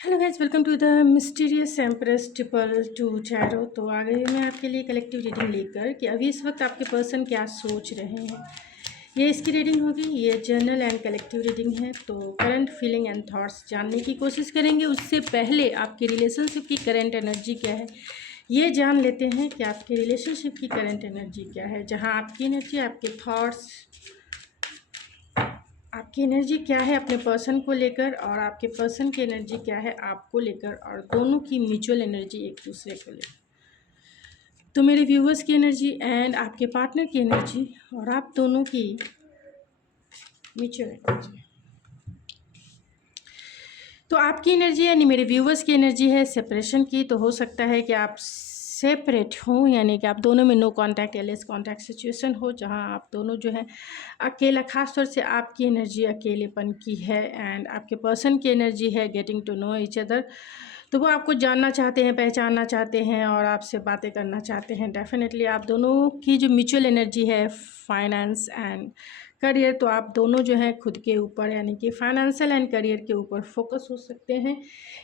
Hello guys, welcome to the mysterious empress triple two tarot. तो आ गई मैं आपके लिए कलेक्टिव रीडिंग लेकर कि अभी इस वक्त आपके पर्सन क्या सोच रहे हैं। ये इसकी रीडिंग होगी, ये जर्नल एंड कलेक्टिव रीडिंग है। तो करंट फीलिंग एंड थॉट्स जानने की कोशिश करेंगे। उससे पहले आपकी रिलेशनशिप की करंट एनर्जी क्या है ये जान लेते हैं कि आपके रिलेशनशिप की करंट एनर्जी क्या है, जहाँ आपकी एनर्जी, आपके थॉट्स, आपकी एनर्जी क्या है अपने पर्सन को लेकर और आपके पर्सन की एनर्जी क्या है आपको लेकर, और दोनों की म्यूचुअल एनर्जी एक दूसरे को लेकर। तो मेरे व्यूवर्स की एनर्जी एंड आपके पार्टनर की एनर्जी और आप दोनों की म्यूचुअल एनर्जी। तो आपकी एनर्जी यानी मेरे व्यूवर्स की एनर्जी है सेपरेशन की। तो हो सकता है कि आप सेपरेट हों, यानी कि आप दोनों में नो कांटेक्ट या लेस कांटेक्ट सिचुएशन हो, जहां आप दोनों जो है अकेला, खास तौर से आपकी एनर्जी अकेलेपन की है एंड आपके पर्सन की एनर्जी है getting to know each other. तो वो आपको जानना चाहते हैं, पहचानना चाहते हैं और आपसे बातें करना चाहते हैं। डेफिनेटली आप दोनों की जो म्यूचुअल एनर्जी है फाइनेंस एंड करियर, तो आप दोनों जो है खुद के ऊपर यानी कि फाइनेंशियल एंड करियर के ऊपर फोकस हो सकते हैं,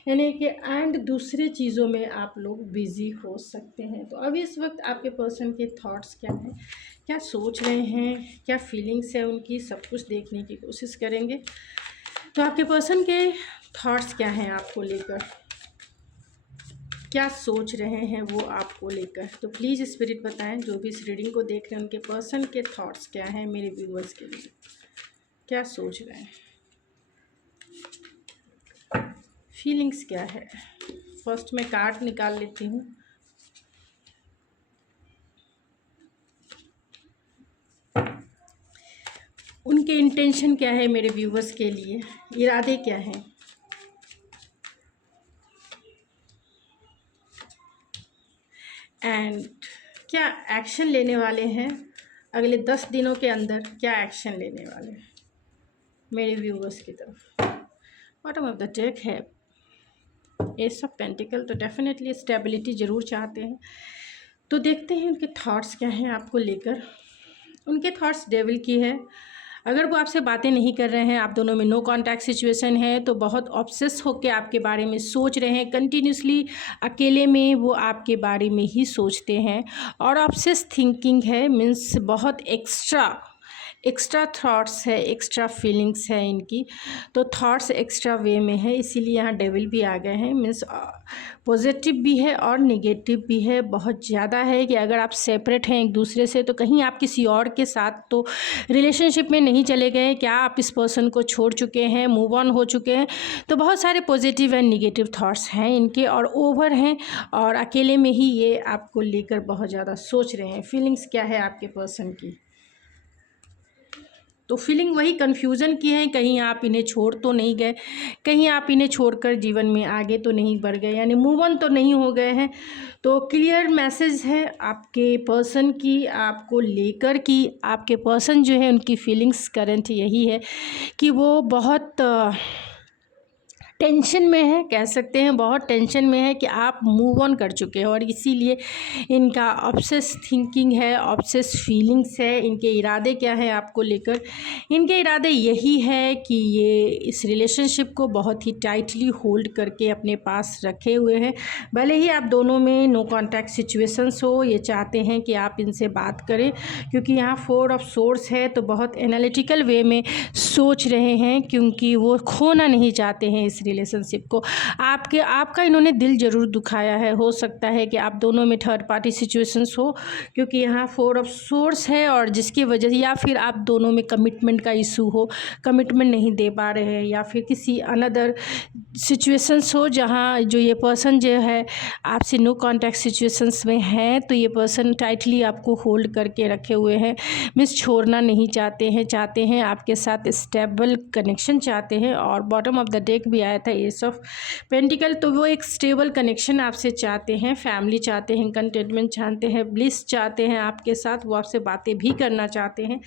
यानी कि एंड दूसरे चीज़ों में आप लोग बिजी हो सकते हैं। तो अभी इस वक्त आपके पर्सन के थॉट्स क्या हैं, क्या सोच रहे हैं, क्या फीलिंग्स है उनकी, सब कुछ देखने की कोशिश करेंगे। तो आपके पर्सन के थॉट्स क्या हैं आपको लेकर, क्या सोच रहे हैं वो आपको लेकर। तो प्लीज़ स्पिरिट बताएं, जो भी इस रीडिंग को देख रहे हैं उनके पर्सन के थॉट्स क्या हैं मेरे व्यूवर्स के लिए, क्या सोच रहे हैं, फीलिंग्स क्या है। फर्स्ट मैं कार्ड निकाल लेती हूँ। उनके इंटेंशन क्या है मेरे व्यूवर्स के लिए, इरादे क्या हैं, एंड क्या एक्शन लेने वाले हैं अगले 10 दिनों के अंदर, क्या एक्शन लेने वाले हैं मेरे व्यूवर्स की तरफ। बॉटम ऑफ द डेक है एस ऑफ पेंटिकल। तो डेफिनेटली स्टेबिलिटी ज़रूर चाहते हैं। तो देखते हैं उनके थॉट्स क्या हैं आपको लेकर। उनके थॉट्स डेविल की है। अगर वो आपसे बातें नहीं कर रहे हैं, आप दोनों में नो कांटेक्ट सिचुएशन है, तो बहुत ऑब्सेस होकर आपके बारे में सोच रहे हैं कंटिन्यूसली। अकेले में वो आपके बारे में ही सोचते हैं और ऑब्सेस थिंकिंग है, मीन्स बहुत एक्स्ट्रा थॉट्स है, एक्स्ट्रा फीलिंग्स है इनकी। तो थॉट्स एक्स्ट्रा वे में है, इसीलिए यहाँ डेविल भी आ गए हैं। मीन्स पॉजिटिव भी है और नेगेटिव भी है। बहुत ज़्यादा है कि अगर आप सेपरेट हैं एक दूसरे से, तो कहीं आप किसी और के साथ तो रिलेशनशिप में नहीं चले गए, क्या आप इस पर्सन को छोड़ चुके हैं, मूव ऑन हो चुके हैं। तो बहुत सारे पॉजिटिव एंड नेगेटिव थॉट्स हैं इनके और ओवर हैं, और अकेले में ही ये आपको लेकर बहुत ज़्यादा सोच रहे हैं। फीलिंग्स क्या है आपके पर्सन की, तो फीलिंग वही कन्फ्यूज़न की है, कहीं आप इन्हें छोड़ तो नहीं गए, कहीं आप इन्हें छोड़कर जीवन में आगे तो नहीं बढ़ गए, यानी मूव ऑन तो नहीं हो गए हैं। तो क्लियर मैसेज है आपके पर्सन की आपको लेकर कि आपके पर्सन जो है उनकी फीलिंग्स करंट यही है कि वो बहुत टेंशन में है, कह सकते हैं बहुत टेंशन में है कि आप मूव ऑन कर चुके हैं, और इसीलिए इनका ऑब्सेस थिंकिंग है, ऑब्सेस फीलिंग्स है। इनके इरादे क्या है आपको लेकर, इनके इरादे यही है कि ये इस रिलेशनशिप को बहुत ही टाइटली होल्ड करके अपने पास रखे हुए हैं। भले ही आप दोनों में नो कॉन्टैक्ट सिचुएशंस हो, ये चाहते हैं कि आप इनसे बात करें, क्योंकि यहाँ 4 ऑफ सोर्स है, तो बहुत एनालिटिकल वे में सोच रहे हैं, क्योंकि वो खोना नहीं चाहते हैं इस रिलेशनशिप को। आपका इन्होंने दिल ज़रूर दुखाया है। हो सकता है कि आप दोनों में थर्ड पार्टी सिचुएशंस हो, क्योंकि यहाँ 4 ऑफ सोर्स है, और जिसकी वजह से, या फिर आप दोनों में कमिटमेंट का इशू हो, कमिटमेंट नहीं दे पा रहे हैं, या फिर किसी अनदर सिचुएशंस हो जहाँ जो ये पर्सन जो है आपसे नो कॉन्टैक्ट सिचुएशंस में है, तो ये पर्सन टाइटली आपको होल्ड करके रखे हुए हैं, मीन्स छोड़ना नहीं चाहते हैं आपके साथ स्टेबल कनेक्शन चाहते हैं। और बॉटम ऑफ द डेक भी आया था एस ऑफ पेंटिकल। तो वो एक स्टेबल कनेक्शन आपसे चाहते हैं, फैमिली चाहते हैं, कंटेंटमेंट चाहते हैं, ब्लिस चाहते हैं आपके साथ, वो आपसे बातें भी करना चाहते हैं।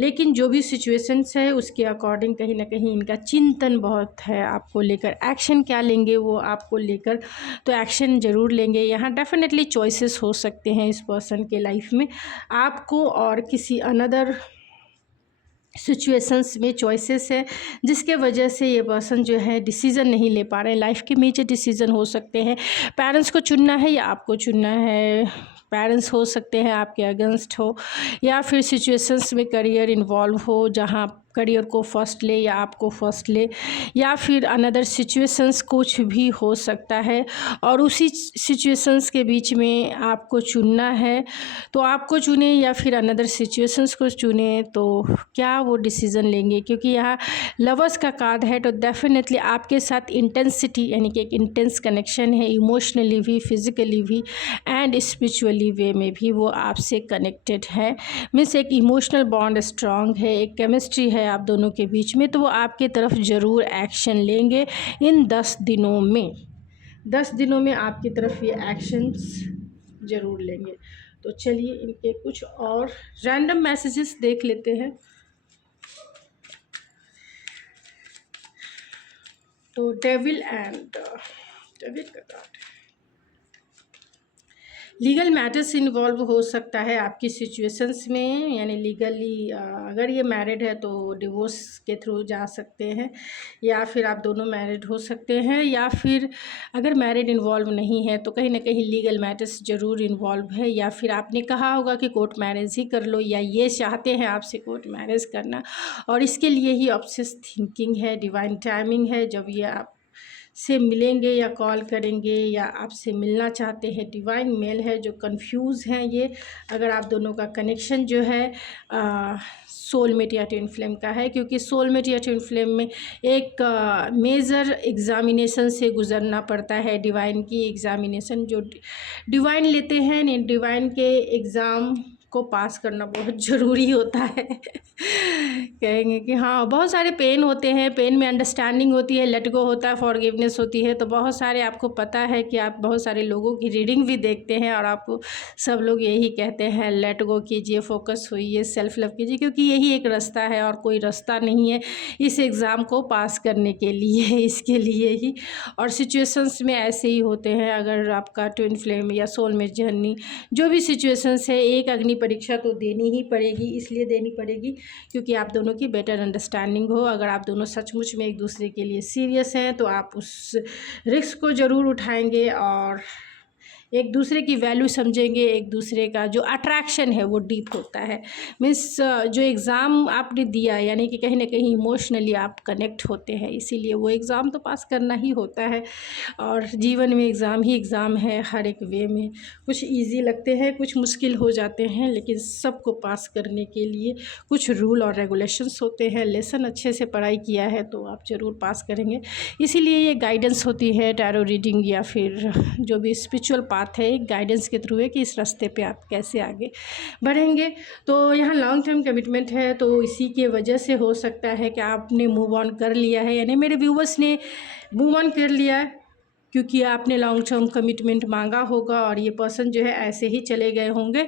लेकिन जो भी सिचुएशंस है उसके अकॉर्डिंग कहीं ना कहीं इनका चिंतन बहुत है आपको लेकर। एक्शन क्या लेंगे वो आपको लेकर, तो एक्शन ज़रूर लेंगे। यहाँ डेफिनेटली चॉइसेस हो सकते हैं इस पर्सन के लाइफ में, आपको और किसी अनदर सिचुएशंस में चॉइसेस है जिसके वजह से ये पर्सन जो है डिसीज़न नहीं ले पा रहे हैं। लाइफ के मेजर डिसीज़न हो सकते हैं, पेरेंट्स को चुनना है या आपको चुनना है। पेरेंट्स हो सकते हैं आपके अगेंस्ट हो, या फिर सिचुएशंस में करियर इन्वॉल्व हो जहाँ करियर को फर्स्ट ले या आपको फर्स्ट ले, या फिर अनदर सिचुएशंस कुछ भी हो सकता है। और उसी सिचुएशंस के बीच में आपको चुनना है, तो आपको चुने या फिर अनदर सिचुएशंस को चुने, तो क्या वो डिसीज़न लेंगे। क्योंकि यहाँ लवर्स का कार्ड है, तो डेफिनेटली आपके साथ इंटेंसिटी यानी कि एक इंटेंस कनेक्शन है, इमोशनली भी, फिज़िकली भी एंड स्पिरिचुअली वे में भी वो आपसे कनेक्टेड है। मीन्स एक इमोशनल बॉन्ड स्ट्रांग है, एक केमिस्ट्री है आप दोनों के बीच में, तो वो आपके तरफ ज़रूर एक्शन लेंगे इन 10 दिनों में। 10 दिनों में आपकी तरफ ये एक्शंस ज़रूर लेंगे। तो चलिए इनके कुछ और रैंडम मैसेजेस देख लेते हैं। तो डेविल का कार्ड, लीगल मैटर्स इन्वॉल्व हो सकता है आपकी सिचुएशंस में, यानी लीगली अगर ये मैरिड है तो डिवोर्स के थ्रू जा सकते हैं, या फिर आप दोनों मैरिड हो सकते हैं, या फिर अगर मैरिड इन्वॉल्व नहीं है तो कहीं ना कहीं लीगल मैटर्स ज़रूर इन्वॉल्व है, या फिर आपने कहा होगा कि कोर्ट मैरिज ही कर लो, या ये चाहते हैं आपसे कोर्ट मैरिज करना, और इसके लिए ही ऑब्सेस थिंकिंग है, डिवाइन टाइमिंग है जब ये आप से मिलेंगे या कॉल करेंगे या आपसे मिलना चाहते हैं। डिवाइन मेल है जो कंफ्यूज हैं ये, अगर आप दोनों का कनेक्शन जो है सोलमेट या ट्विन फ्लेम का है, क्योंकि सोलमेट या ट्विन फ्लेम में एक मेजर एग्ज़ामिनेशन से गुज़रना पड़ता है। डिवाइन की एग्ज़ामिनेशन जो डिवाइन लेते हैं, डिवाइन के एग्ज़ाम को पास करना बहुत ज़रूरी होता है। कहेंगे कि हाँ, बहुत सारे पेन होते हैं, पेन में अंडरस्टैंडिंग होती है, लेट गो होता है, फॉरगिवनेस होती है। तो बहुत सारे, आपको पता है कि आप बहुत सारे लोगों की रीडिंग भी देखते हैं और आपको सब लोग यही कहते हैं लेट गो कीजिए, फोकस होइए, सेल्फ लव कीजिए, क्योंकि यही एक रास्ता है और कोई रास्ता नहीं है इस एग्ज़ाम को पास करने के लिए, इसके लिए ही। और सिचुएशंस में ऐसे ही होते हैं, अगर आपका ट्विन फ्लेम या सोलमेट जर्नी जो भी सिचुएशंस है, एक अग्नि परीक्षा तो देनी ही पड़ेगी। इसलिए देनी पड़ेगी क्योंकि आप दोनों की बेटर अंडरस्टैंडिंग हो। अगर आप दोनों सचमुच में एक दूसरे के लिए सीरियस हैं तो आप उस रिस्क को ज़रूर उठाएंगे और एक दूसरे की वैल्यू समझेंगे, एक दूसरे का जो अट्रैक्शन है वो डीप होता है। मीन्स जो एग्ज़ाम आपने दिया, यानी कि कहीं ना कहीं इमोशनली आप कनेक्ट होते हैं, इसीलिए वो एग्ज़ाम तो पास करना ही होता है। और जीवन में एग्ज़ाम ही एग्ज़ाम है, हर एक वे में कुछ इजी लगते हैं, कुछ मुश्किल हो जाते हैं, लेकिन सबको पास करने के लिए कुछ रूल और रेगुलेशंस होते हैं। लेसन अच्छे से पढ़ाई किया है तो आप ज़रूर पास करेंगे। इसीलिए ये गाइडेंस होती है, टैरो रीडिंग या फिर जो भी स्पिरिचुअल पाथ है, गाइडेंस के थ्रू है कि इस रास्ते पे आप कैसे आगे बढ़ेंगे। तो यहाँ लॉन्ग टर्म कमिटमेंट है, तो इसी के वजह से हो सकता है कि आपने मूव ऑन कर लिया है, यानी मेरे व्यूवर्स ने मूव ऑन कर लिया है क्योंकि आपने लॉन्ग टर्म कमिटमेंट मांगा होगा और ये पर्सन जो है ऐसे ही चले गए होंगे।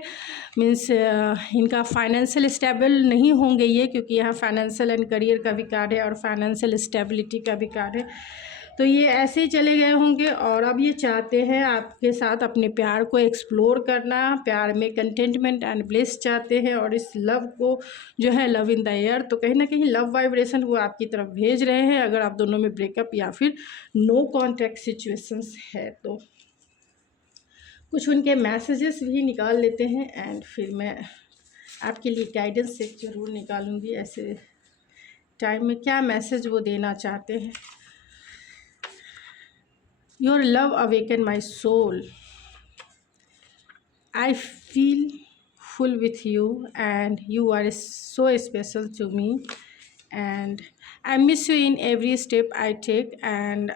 मीन्स इनका फाइनेंशियल स्टेबल नहीं होंगे ये, क्योंकि यहाँ फाइनेंशियल एंड करियर का भी कार्ड है और फाइनेंशियल स्टेबिलिटी का भी कार्ड है। तो ये ऐसे ही चले गए होंगे और अब ये चाहते हैं आपके साथ अपने प्यार को एक्सप्लोर करना, प्यार में कंटेंटमेंट एंड ब्लेस चाहते हैं, और इस लव को जो है लव इन द एयर, तो कहीं ना कहीं लव वाइब्रेशन वो आपकी तरफ भेज रहे हैं। अगर आप दोनों में ब्रेकअप या फिर नो कॉन्टैक्ट सिचुएशंस है तो कुछ उनके मैसेजेस भी निकाल लेते हैं एंड फिर मैं आपके लिए गाइडेंस एक ज़रूर निकालूंगी। ऐसे टाइम में क्या मैसेज वो देना चाहते हैं। Your love awakened my soul. I feel full with you and you are so special to me, and I miss you in every step I take and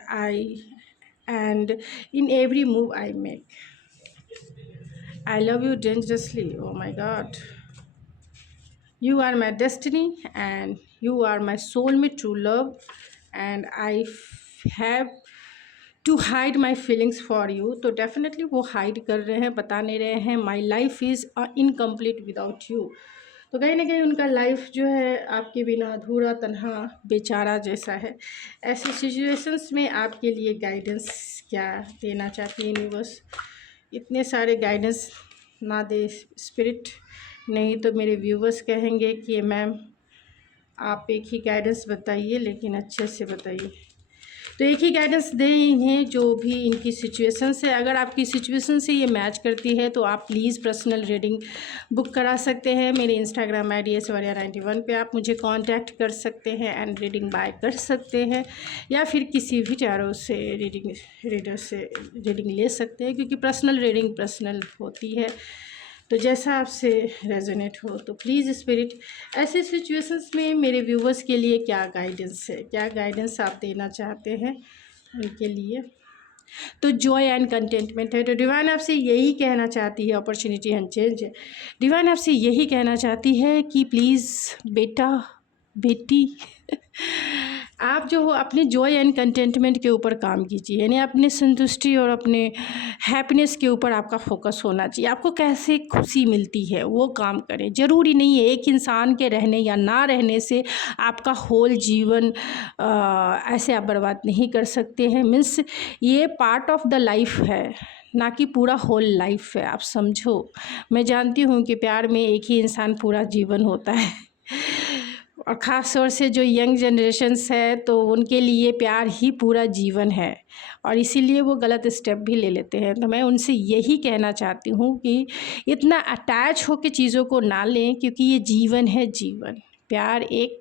in every move I make. I love you dangerously. Oh my God. You are my destiny and you are my soulmate true love, and I have to hide my feelings for you. तो definitely वो hide कर रहे हैं, बता नहीं रहे हैं my life is incomplete without you. तो कहीं ना कहीं उनका लाइफ जो है आपके बिना अधूरा, तन्हा, बेचारा जैसा है। ऐसी सिचुएशंस में आपके लिए गाइडेंस क्या देना चाहती है यूनिवर्स। इतने सारे गाइडेंस ना दे स्पिरिट, नहीं तो मेरे व्यूवर्स कहेंगे कि मैम आप एक ही गाइडेंस बताइए, लेकिन अच्छे से बताइए। तो एक ही गाइडेंस दें इन्हें जो भी इनकी सिचुएशंस है। अगर आपकी सिचुएशन से ये मैच करती है तो आप प्लीज़ पर्सनल रीडिंग बुक करा सकते हैं। मेरे इंस्टाग्राम ID ऐश्वर्या91 पे आप मुझे कांटेक्ट कर सकते हैं एंड रीडिंग बाय कर सकते हैं, या फिर किसी भी टैरो से रीडर से रीडिंग ले सकते हैं, क्योंकि पर्सनल रीडिंग पर्सनल होती है। तो जैसा आपसे रेजोनेट हो। तो प्लीज़ स्पिरिट ऐसे सिचुएशंस में मेरे व्यूवर्स के लिए क्या गाइडेंस है, क्या गाइडेंस आप देना चाहते हैं उनके लिए। तो जॉय एंड कंटेंटमेंट है। तो डिवाइन आपसे यही कहना चाहती है, अपॉर्चुनिटी अनचेंज है। डिवाइन आपसे यही कहना चाहती है कि प्लीज़ बेटा बेटी आप जो हो अपने जॉय एंड कंटेंटमेंट के ऊपर काम कीजिए, यानी अपने संतुष्टि और अपने हैप्पीनेस के ऊपर आपका फोकस होना चाहिए। आपको कैसे खुशी मिलती है वो काम करें। ज़रूरी नहीं है एक इंसान के रहने या ना रहने से आपका होल जीवन ऐसे आप बर्बाद नहीं कर सकते हैं। मीन्स ये पार्ट ऑफ द लाइफ है, ना कि पूरा होल लाइफ है। आप समझो, मैं जानती हूँ कि प्यार में एक ही इंसान पूरा जीवन होता है, और ख़ास तौर से जो यंग जनरेशन्स है तो उनके लिए प्यार ही पूरा जीवन है, और इसीलिए वो गलत स्टेप भी ले लेते हैं। तो मैं उनसे यही कहना चाहती हूँ कि इतना अटैच हो के चीज़ों को ना लें, क्योंकि ये जीवन है। जीवन प्यार एक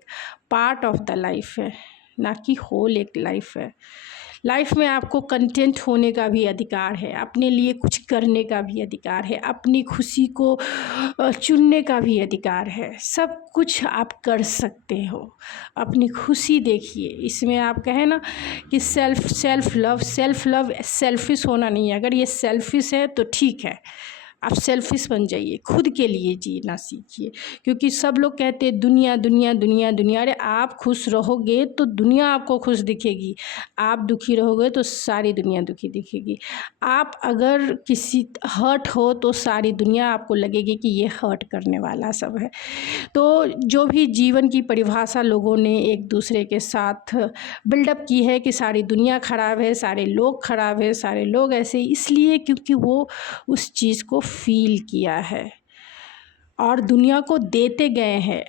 पार्ट ऑफ द लाइफ है, ना कि होल एक लाइफ है। लाइफ में आपको कंटेंट होने का भी अधिकार है, अपने लिए कुछ करने का भी अधिकार है, अपनी खुशी को चुनने का भी अधिकार है। सब कुछ आप कर सकते हो। अपनी खुशी देखिए, इसमें आप कहें ना कि सेल्फ लव सेल्फिश होना नहीं है। अगर ये सेल्फिश है तो ठीक है, आप सेल्फिश बन जाइए, खुद के लिए जीना सीखिए। क्योंकि सब लोग कहते हैं दुनिया दुनिया दुनिया दुनिया। अरे आप खुश रहोगे तो दुनिया आपको खुश दिखेगी, आप दुखी रहोगे तो सारी दुनिया दुखी दिखेगी। आप अगर किसी हर्ट हो तो सारी दुनिया आपको लगेगी कि ये हर्ट करने वाला सब है। तो जो भी जीवन की परिभाषा लोगों ने एक दूसरे के साथ बिल्डअप की है कि सारी दुनिया ख़राब है, सारे लोग ख़राब है, सारे लोग ऐसे, इसलिए क्योंकि वो उस चीज़ को फील किया है और दुनिया को देते गए हैं।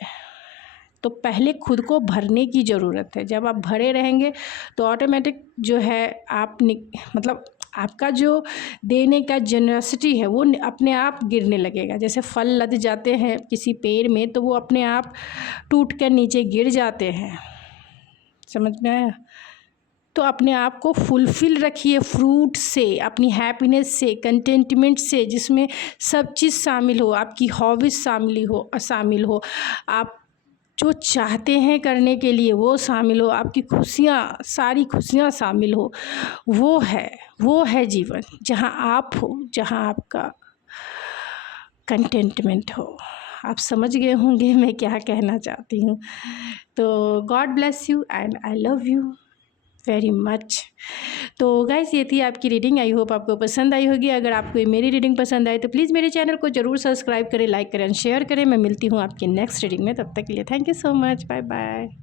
तो पहले खुद को भरने की ज़रूरत है। जब आप भरे रहेंगे तो ऑटोमेटिक जो है आप मतलब आपका जो देने का जनरसिटी है वो अपने आप गिरने लगेगा। जैसे फल लद जाते हैं किसी पेड़ में तो वो अपने आप टूट कर नीचे गिर जाते हैं, समझ में आया। तो अपने आप को फुलफ़िल रखिए फ्रूट से, अपनी हैप्पीनेस से, कंटेंटमेंट से, जिसमें सब चीज़ शामिल हो, आपकी हॉबीज़ शामिल हो, आप जो चाहते हैं करने के लिए वो शामिल हो, आपकी खुशियाँ, सारी खुशियाँ शामिल हो। वो है जीवन, जहाँ आप हो, जहाँ आपका कंटेंटमेंट हो। आप समझ गए होंगे मैं क्या कहना चाहती हूँ। तो God bless you and I love you very much. तो गाइस ये थी आपकी रीडिंग। आई होप आपको पसंद आई होगी। अगर आपको मेरी रीडिंग पसंद आई तो प्लीज़ मेरे चैनल को ज़रूर सब्सक्राइब करें, लाइक करें, शेयर करें। मैं मिलती हूँ आपकी नेक्स्ट रीडिंग में। तब तक के लिए thank you so much. Bye bye.